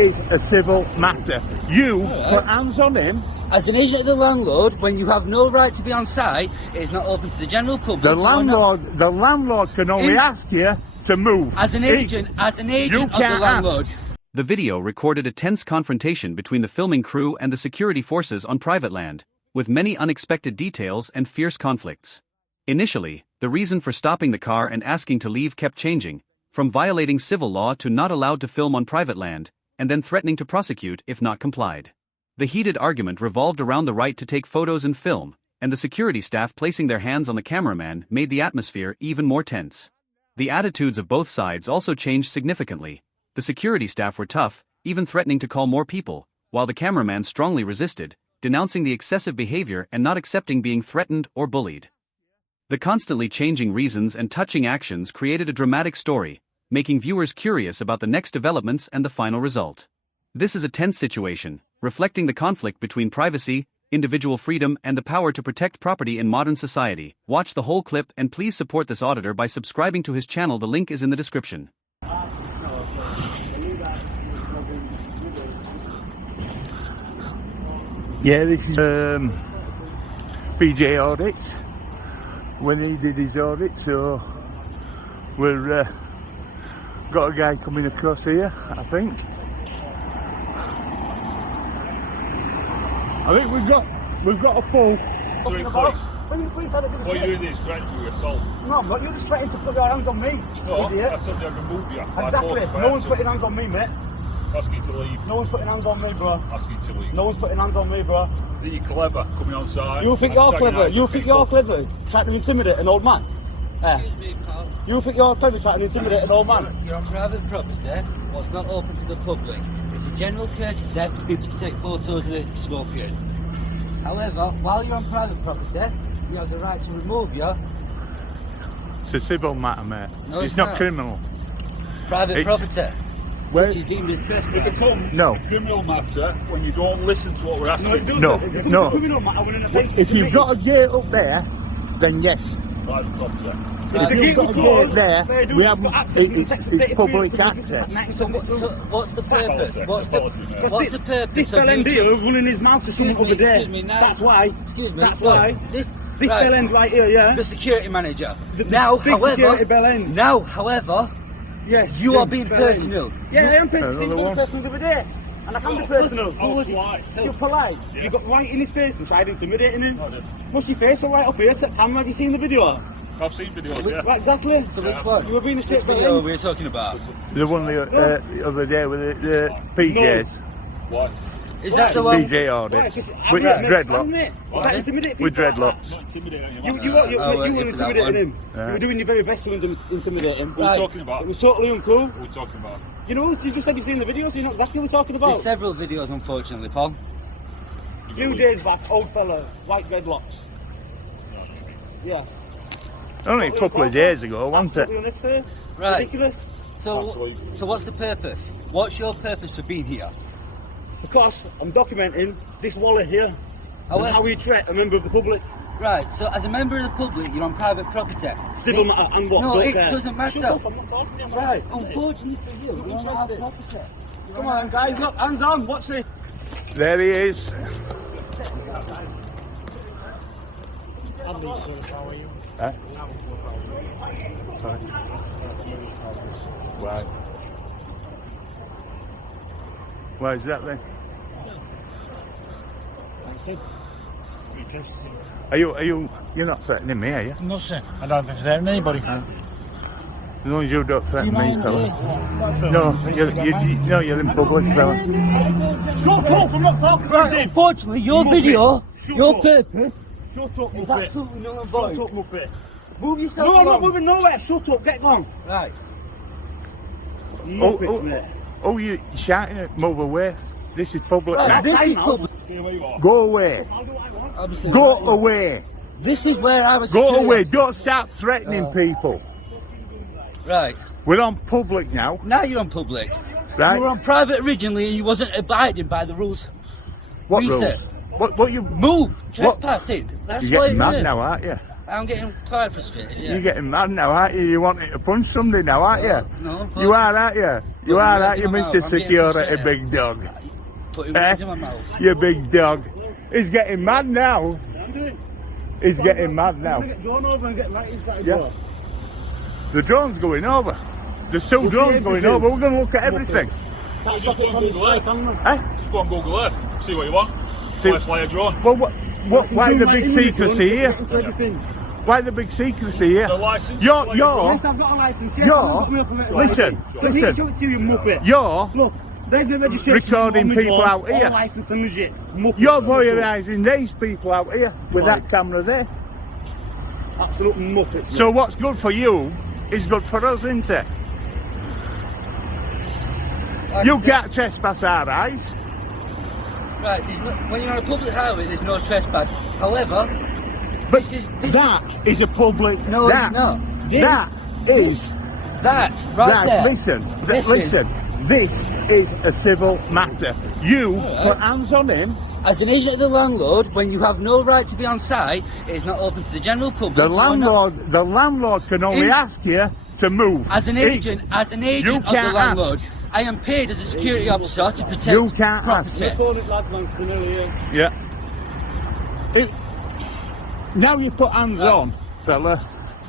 is a civil matter. You put hands on him. As an agent of the landlord, when you have no right to be on site, it is not open to the general public. The landlord can only ask you to move. As an agent of the landlord. The video recorded a tense confrontation between the filming crew and the security forces on private land, with many unexpected details and fierce conflicts. Initially, the reason for stopping the car and asking to leave kept changing, from violating civil law to not allowed to film on private land, and then threatening to prosecute if not complied. The heated argument revolved around the right to take photos and film, and the security staff placing their hands on the cameraman made the atmosphere even more tense. The attitudes of both sides also changed significantly. The security staff were tough, even threatening to call more people, while the cameraman strongly resisted, denouncing the excessive behavior and not accepting being threatened or bullied. The constantly changing reasons and touching actions created a dramatic story, making viewers curious about the next developments and the final result. This is a tense situation, reflecting the conflict between privacy, individual freedom, and the power to protect property in modern society. Watch the whole clip and please support this auditor by subscribing to his channel. The link is in the description. Yeah, this is BJ Audit. When he did his audit, so we're got a guy coming across here, I think. I think we've got a pull. What are you doing? Threatening to assault? No, but you're just threatening to put your hands on me. No, I said they'll remove you. Exactly. No one's putting hands on me, mate. Ask you to leave. No one's putting hands on me, bro. Ask you to leave. No one's putting hands on me, bro. Think you're clever coming on side? You think you're clever? You think you're clever? Trying to intimidate an old man? Excuse me, pal. You think you're clever trying to intimidate an old man? You're on private property, what's not open to the public. It's a general courtesy for people to take photos of the smoking. However, while you're on private property, you have the right to remove you. It's a civil matter, mate. No, it's not criminal. Private property. Where? Which is deemed a trespass. It becomes a criminal matter when you don't listen to what we're asking. No, it doesn't. No, It becomes no. a criminal matter when an offence If is you've got a gate up there, then yes. Private property. If the You've gate got was a closed, gate there, we have it's public So access. What's the purpose? What's the purpose? This bell end here running his mouth to someone over there. That's why. That's why. This bell end right here, yeah. The security manager. The big security bell end. Now, however, yes, you are being personal. Yeah, I am personal. Another You're one. personal the other day. And I can be personal. Polite. You're polite. Yes. You got right in his face and tried intimidating him. No, I didn't. What's your face all right up here? Camera, have you seen the video? I've seen videos, yeah. Right, exactly. So which one? You were being a straight video we're talking about. The one the other day with the PJs. What? Is that the one? BJ Audit. With dreadlocks. With dreadlocks. Not intimidating You you. were intimidating him. You were doing your very best to intimidate him. What are you talking about? It was totally uncool. What are we talking about? You know, you just said you've seen the videos, you know exactly what we're talking about. There's several videos, unfortunately, Paul. A few days back, old fella, white dreadlocks. Yeah. Only a couple of days ago, wasn't it? Absolutely unnecessary. Right. Ridiculous. So what's the purpose? What's your purpose for being here? Because I'm documenting this wallet here. And how we treat a member of the public. Right, so as a member of the public, you're on private property. Civil matter and what? No, don't it care. doesn't matter. Shut up, I'm not talking. I'm not Right, interested. unfortunately for you, you're on our property. Come on, guys, look, hands on, watch this. There he is. Huh? Right. Why is that then? You're not threatening me, are you? No, sir. I don't threaten anybody. As long as you don't threaten me, fella. No, you're in public, fella. Shut up, I'm not talking about it. Unfortunately, your video, your purpose, Shut up, is Muppet. absolutely null and Shut void. up, Muppet. Move yourself No, I'm not along. moving nowhere. Shut up, get gone. Right. Muppets, mate. Oh, you're shouting at move away. This is public. Right, this is public. Go away. Obviously, Go away. This is where I was. Go away. Don't start threatening people. Right. We're on public now, Now you're on public. right? You were on private originally and you wasn't abiding by the rules. What Read rules? it. What you Move. Trespassing. That's You're what getting it mad is. now, aren't you? I'm getting quite frustrated, yeah. You're getting mad now, aren't you? You wanting to punch somebody now, aren't you? No, of course You are, aren't you? You Putting are, words aren't in you, my mouth. Mr. I'm getting Security, frustrated. big dog? Putting Eh? words in my mouth. You big dog. He's getting mad now. I'm doing. He's getting mad I'm now. gonna get drawn over and get right inside Yeah. door. The drone's going over. There's two We'll see drones going everything. over. We're going to look at everything. That's just what go on Google Earth. Eh? Just go on Google Earth. See what you want. See- Fly a drone. Well, why the big secrecy secrecy here? Why the big secrecy here? The license. You're, Yes, I've got a license. Yes, You're- I've got me up on it. listen, So I need to listen. show it to you, you muppet. You're Look, there's the registration. Recording on the people door, out here. All licensed and legit. Muppet. You're voyeurising these people out here with Right. that camera there. Absolute muppets. So what's good for you is good for us, isn't it? Like You I said, can't trespass our eyes. Right, when you're on a public highway, there's no trespass. However, But this is that is a public. No, that, it's not. That is. that right there. Listen. This is a civil matter. You put hands on him. As an agent of the landlord, when you have no right to be on site, it is not open to the general public. The You are not- landlord can only In- ask you to move. As an agent, you of the can't landlord, I am paid as a security officer to protect You can't ask. property. Yeah. Now you put hands on, fella.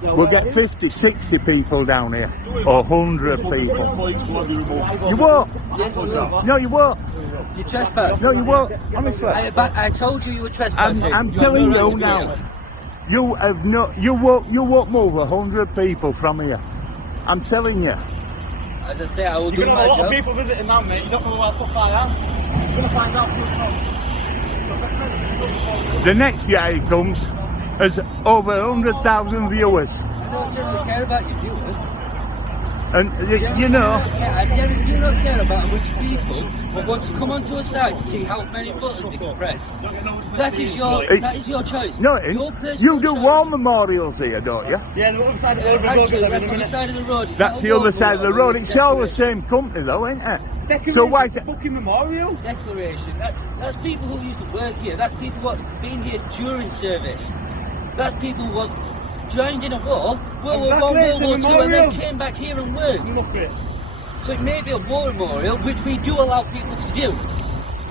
We'll get 50, 60 people down here. Or 100 people. You won't. Yes, you will. No, you won't. You trespass. No, you won't. Honestly. I told you you were trespassing. I'm You have telling no you right to now. be here. You have no. You won't move 100 people from here. I'm telling you. As I say, I will do You're gonna my have a lot job. of people visiting now, mate. You don't know how tough I am. You're gonna find out who's The next guy who comes has over 100,000 viewers, I don't generally care about your viewers. and you know. I generally do not care about which people will want to come onto a site to see how many buttons they can press. That is your choice. No, Your personal you do choice. war memorials here, don't you? Yeah, the other side of the road. Actually, that's the other side of the road. It's That's not the a other war side of the memorial, road. it's It's all the declaration. same company, though, isn't it? Declaration So why? is a fucking memorial. Declaration. That's people who used to work here. That's people what's been here during service. That's people who was joined in a war, World War Exactly, I, it's a World War II, and then memorial. came back here and worked. Muppet. So it may be a war memorial, which we do allow people to do.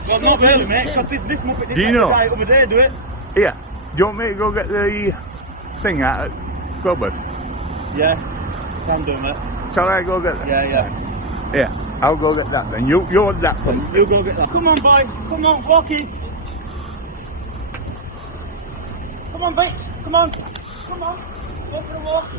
Well, not really, mate, because this muppet Do did you not know? die over there, do it? Here, do you want me to go get the thing out of the cupboard? Yeah, can do, mate. Shall I go get that? Yeah. Yeah, I'll go get that then. You want that from? You go get that. Come on, boy. Come on, walkies. Come on, Bates. Come on. Come on. Go for a walk.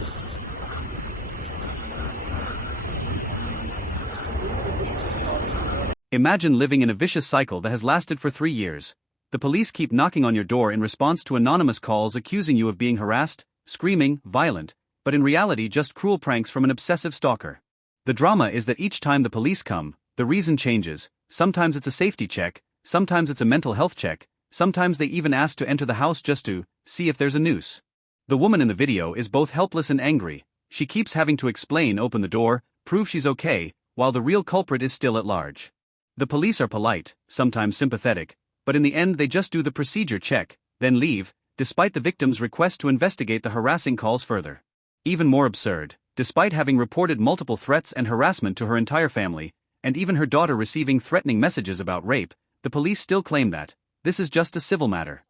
Imagine living in a vicious cycle that has lasted for 3 years. The police keep knocking on your door in response to anonymous calls accusing you of being harassed, screaming, violent, but in reality just cruel pranks from an obsessive stalker. The drama is that each time the police come, the reason changes. Sometimes it's a safety check, sometimes it's a mental health check, sometimes they even ask to enter the house just to see if there's a noose. The woman in the video is both helpless and angry. She keeps having to explain, open the door, prove she's okay, while the real culprit is still at large. The police are polite, sometimes sympathetic, but in the end they just do the procedure check, then leave, despite the victim's request to investigate the harassing calls further. Even more absurd, despite having reported multiple threats and harassment to her entire family, and even her daughter receiving threatening messages about rape, the police still claim that this is just a civil matter.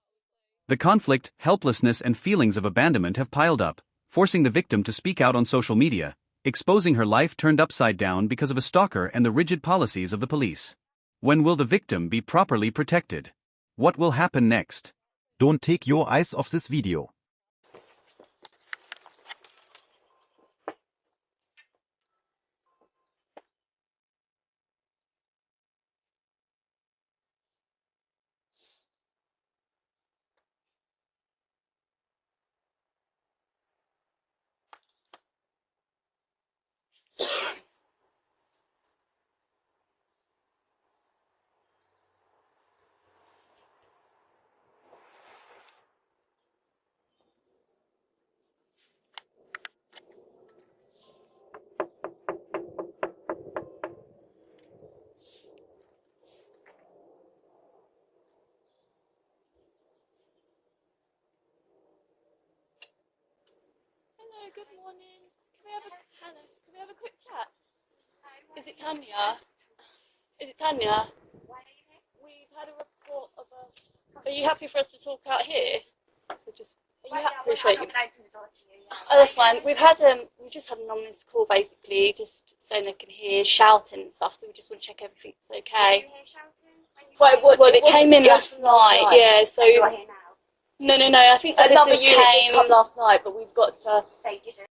The conflict, helplessness, and feelings of abandonment have piled up, forcing the victim to speak out on social media, exposing her life turned upside down because of a stalker and the rigid policies of the police. When will the victim be properly protected? What will happen next? Don't take your eyes off this video. good morning. Can we have a quick chat? Is it Tanya? Is it Tanya? We've had a report of a... Are you happy for us to talk out here? So just... Appreciate you. Oh, that's fine. We've just had an anonymous call basically, just saying they can hear shouting and stuff, so we just want to check everything's okay. Well, it came in last night, yeah, so... No, I think another unit did come last night, but we've got to... They didn't.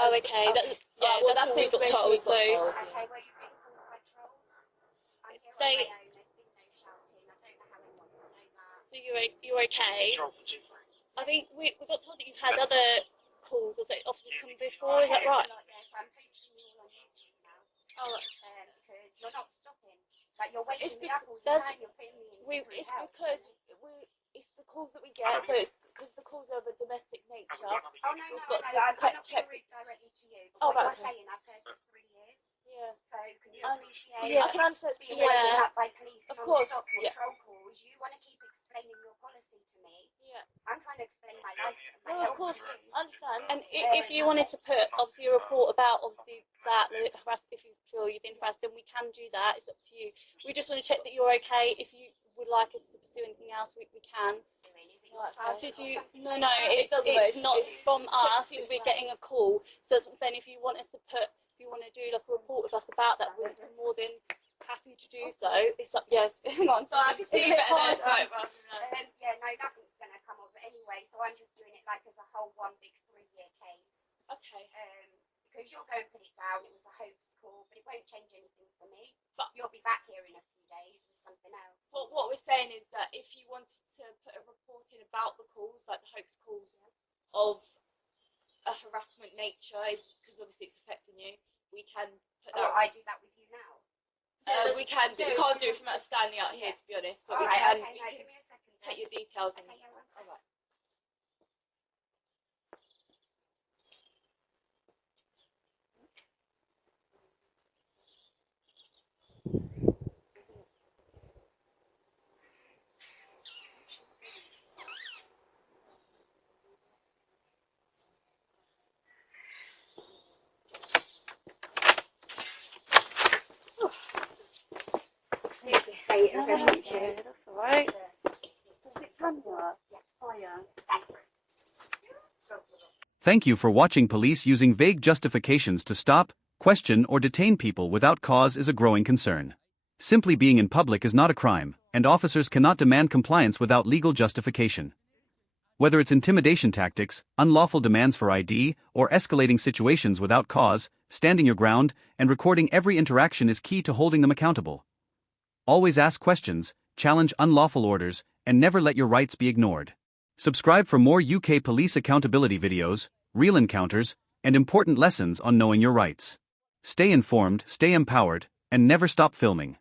Oh, okay. That's what we got told. So okay, well, you've been called by trolls. I'm here on my own. There's been no shouting. I don't know how anyone would know that. So you're okay. I think we got told that you've had other calls or officers come before. Is that right? Yeah. So I'm posting you all on YouTube now. Oh, because you're not stopping. Like you're waking me up all the time. You're putting me in. It's the calls that we get, so it's because the calls are of a domestic nature. Oh, no, we've got to I'm not being rude directly to you, but what you're saying I've heard for 3 years. Yeah. So can you appreciate... Yeah, I can understand it's being waken up by police non-stop control calls. You want to keep explaining your policy to me. Yeah. I'm trying to explain my life. No, of course, I understand. And if you wanted to put, obviously, a report about, obviously, that if you feel you've been harassed, then we can do that. It's up to you. We just want to check that you're okay. If you would like us to pursue anything else, we can. Did you? No, it's not from us. We're getting a call. So that's what I'm saying. If you want us to if you want to do like a report with us about that, we're more than happy to do so. It's up, yes. So I can see it better. Yeah, no, nothing's going to come of it anyway. So I'm just doing it like as a whole one big 3-year case. Okay. Because you're going to put it down. It was a hoax call, but it won't change anything for me. But you'll be back here in a few days with something else. Well, what we're saying is that if you wanted to put a report in about the calls, like the hoax calls of a harassment nature, because obviously it's affecting you, we can put that. I do that with you now. We can do. We can't do it from standing out here, to be honest. But we can. Okay, no, give me a second. Take your details. Okay, yeah, one second. All right. Excuse the state of everything. That's alright. Thank you for watching. Police using vague justifications to stop, question, or detain people without cause is a growing concern. Simply being in public is not a crime, and officers cannot demand compliance without legal justification. Whether it's intimidation tactics, unlawful demands for ID, or escalating situations without cause, standing your ground and recording every interaction is key to holding them accountable. Always ask questions, challenge unlawful orders, and never let your rights be ignored. Subscribe for more UK police accountability videos, real encounters, and important lessons on knowing your rights. Stay informed, stay empowered, and never stop filming.